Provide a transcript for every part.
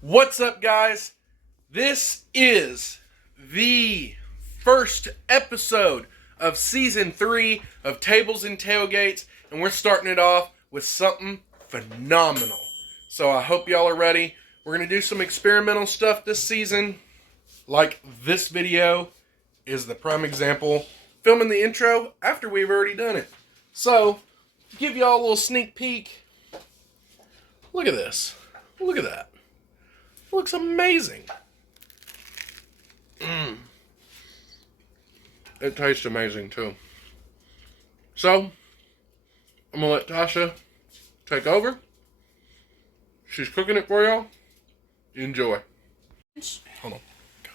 What's up, guys? This is the first episode of season 3 of Tables and Tailgates, and we're starting it off with something phenomenal. So I hope y'all are ready. We're going to do some experimental stuff this season, like this video is the prime example, filming the intro after we've already done it. So, to give y'all a little sneak peek, look at this. Look at that. Looks amazing. It tastes amazing too. So, I'm gonna let Tasha take over. She's cooking it for y'all. Enjoy. Hold on. Go.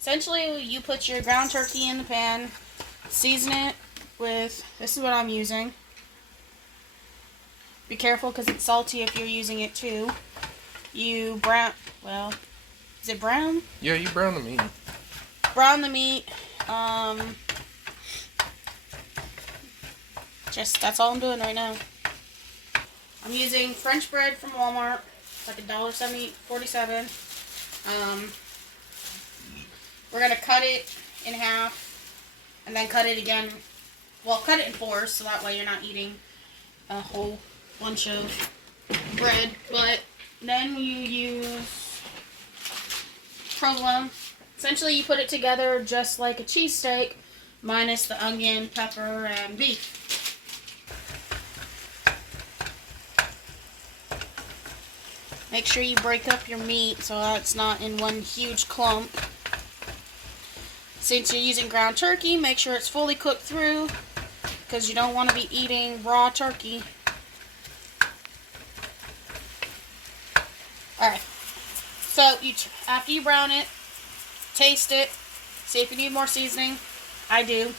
Essentially, you put your ground turkey in the pan, season it with, this is what I'm using. Be careful because it's salty if you're using it too. You brown, well, is it brown? Yeah, you brown the meat. Brown the meat. That's all I'm doing right now. I'm using French bread from Walmart. It's like $1.47. We're going to cut it in half and then cut it again. Well, cut it in fours so that way you're not eating a whole bunch of bread. But then you use provolone. Essentially, you put it together just like a cheesesteak, minus the onion, pepper, and beef. Make sure you break up your meat so that it's not in one huge clump. Since you're using ground turkey, make sure it's fully cooked through because you don't want to be eating raw turkey. Alright, so after you brown it, taste it, see if you need more seasoning. I do.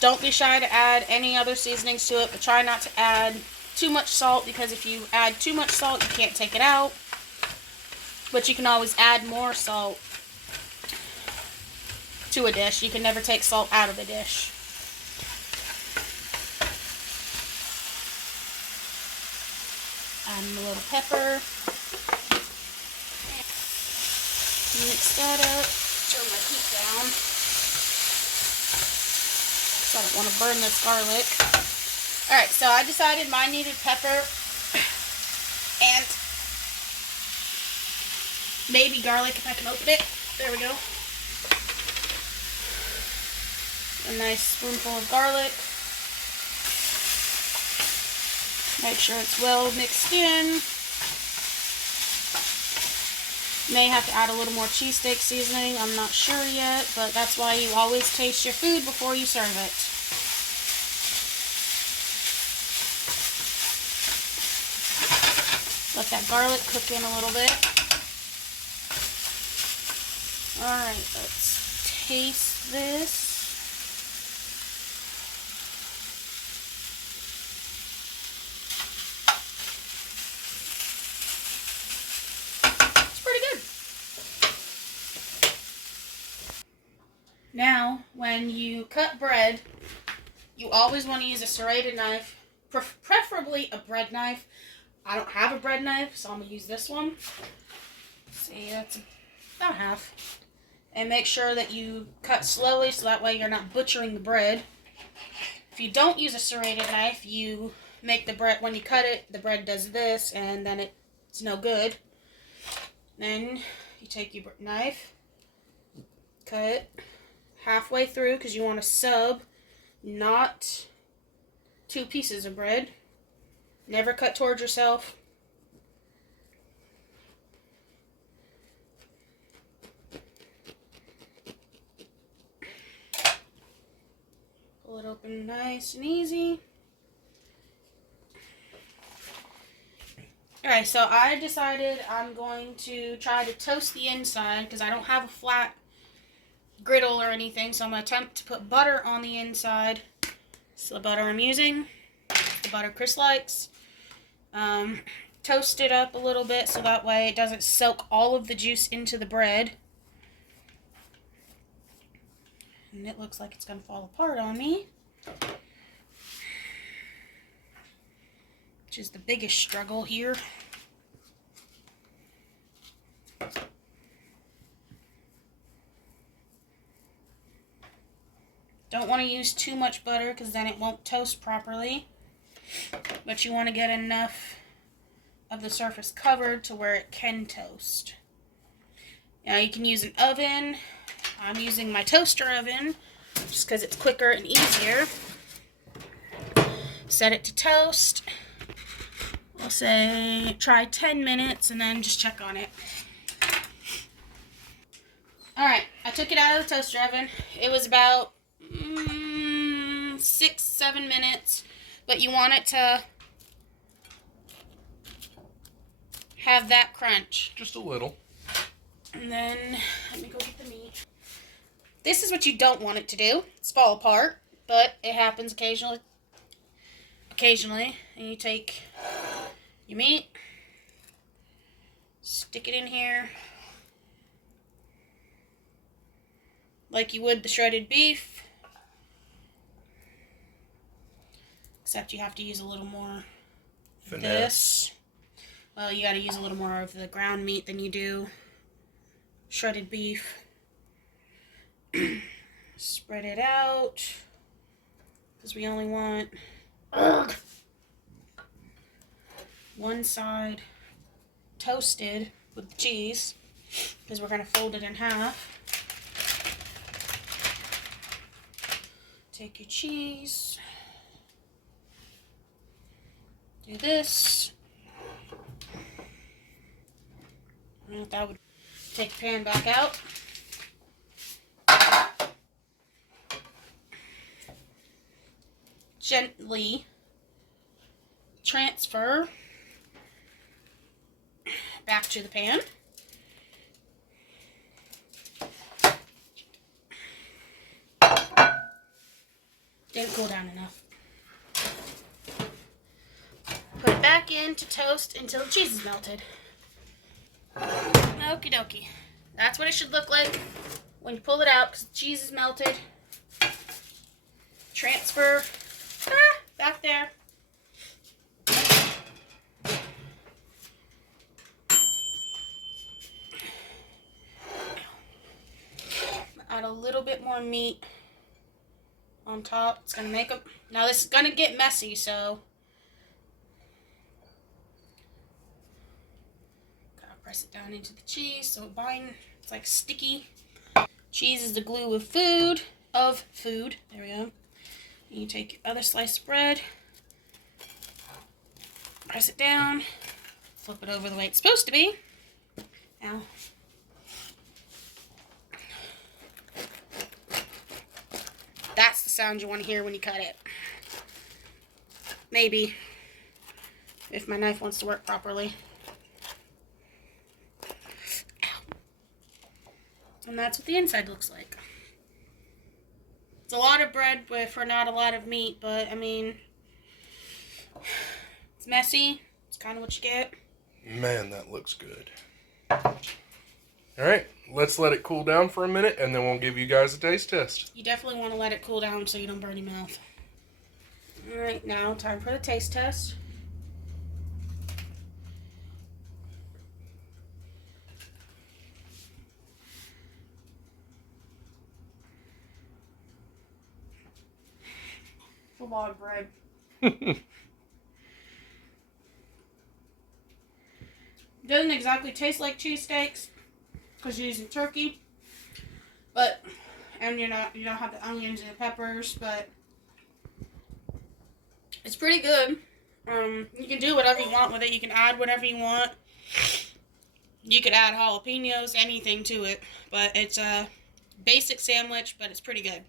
Don't be shy to add any other seasonings to it, but try not to add too much salt because if you add too much salt, you can't take it out. But you can always add more salt to a dish. You can never take salt out of a dish. Add a little pepper. Mix that up. Turn my heat down. So I don't want to burn this garlic. Alright, so I decided mine needed pepper and maybe garlic if I can open it. There we go. A nice spoonful of garlic. Make sure it's well mixed in. May have to add a little more cheesesteak seasoning. I'm not sure yet, but that's why you always taste your food before you serve it. Let that garlic cook in a little bit. Alright, let's taste this. It's pretty good. Now, when you cut bread, you always want to use a serrated knife, preferably a bread knife. I don't have a bread knife, so I'm going to use this one. See, that's about half. And make sure that you cut slowly so that way you're not butchering the bread. If you don't use a serrated knife, you make the bread, when you cut it, the bread does this, and then it's no good. Then you take your knife, cut it halfway through because you want to sub, not two pieces of bread. Never cut towards yourself. Pull it open nice and easy. Alright, so I decided I'm going to try to toast the inside because I don't have a flat griddle or anything, so I'm going to attempt to put butter on the inside. This is the butter I'm using. The butter Chris likes. Toast it up a little bit so that way it doesn't soak all of the juice into the bread. And it looks like it's going to fall apart on me. which is the biggest struggle here. Don't want to use too much butter because then it won't toast properly. But you want to get enough of the surface covered to where it can toast. Now you can use an oven. I'm using my toaster oven just because it's quicker and easier. Set it to toast. We'll say try 10 minutes and then just check on it. Alright, I took it out of the toaster oven. It was about 6-7 minutes, but you want it to have that crunch. Just a little. And then, let me go get the meat. This is what you don't want it to do. It's fall apart, but it happens occasionally. And you take your meat, stick it in here, like you would the shredded beef. Except you have to use a little more of this. Well, you got to use a little more of the ground meat than you do shredded beef. Spread it out. Because we only want one side toasted with the cheese. Because we're going to fold it in half. Take your cheese. Do this. And that would take the pan back out. Gently transfer back to the pan. Didn't cool down enough. Put it back in to toast until the cheese is melted. Okie dokie. That's what it should look like when you pull it out because the cheese is melted. Transfer back there. Add a little bit more meat on top. It's gonna make them. Now this is gonna get messy, so gotta press it down into the cheese so it binds. It's like sticky. Cheese is the glue of food. There we go. You take your other slice of bread, press it down, flip it over the way it's supposed to be. Now, that's the sound you want to hear when you cut it. Maybe, if my knife wants to work properly. And that's what the inside looks like. It's a lot of bread for not a lot of meat, but I mean, it's messy. It's kind of what you get. Man, that looks good. Alright, let's let it cool down for a minute and then we'll give you guys a taste test. You definitely want to let it cool down so you don't burn your mouth. Alright, now time for the taste test. A lot of bread. Doesn't exactly taste like cheesesteaks because you're using turkey, but and you don't have the onions and the peppers, but it's pretty good. You can do whatever you want with it. You can add whatever you want. You could add jalapenos, anything to it, but it's a basic sandwich, but it's pretty good.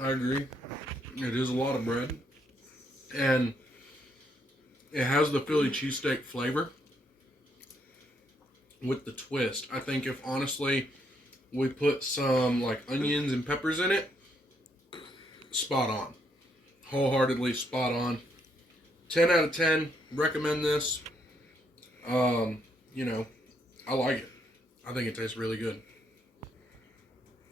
I agree. It is a lot of bread. And it has the Philly cheesesteak flavor with the twist. I think if honestly we put some like onions and peppers in it, spot on. Wholeheartedly spot on. 10 out of 10. Recommend this. You know, I like it. I think it tastes really good.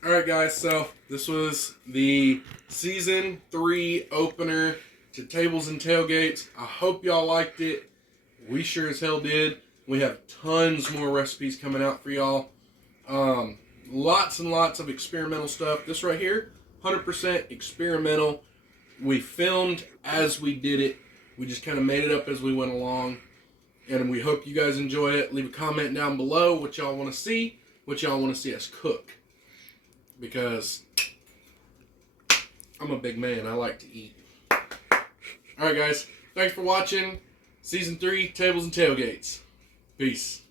Alright guys, so this was the Season 3 opener to Tables and Tailgates. I hope y'all liked it. We sure as hell did. We have tons more recipes coming out for y'all. Lots and lots of experimental stuff. This right here, 100% experimental. We filmed as we did it. We just kind of made it up as we went along. And we hope you guys enjoy it. Leave a comment down below what y'all want to see, what y'all want to see us cook. Because I'm a big man. I like to eat. Alright guys, thanks for watching Season 3, Tables and Tailgates. Peace.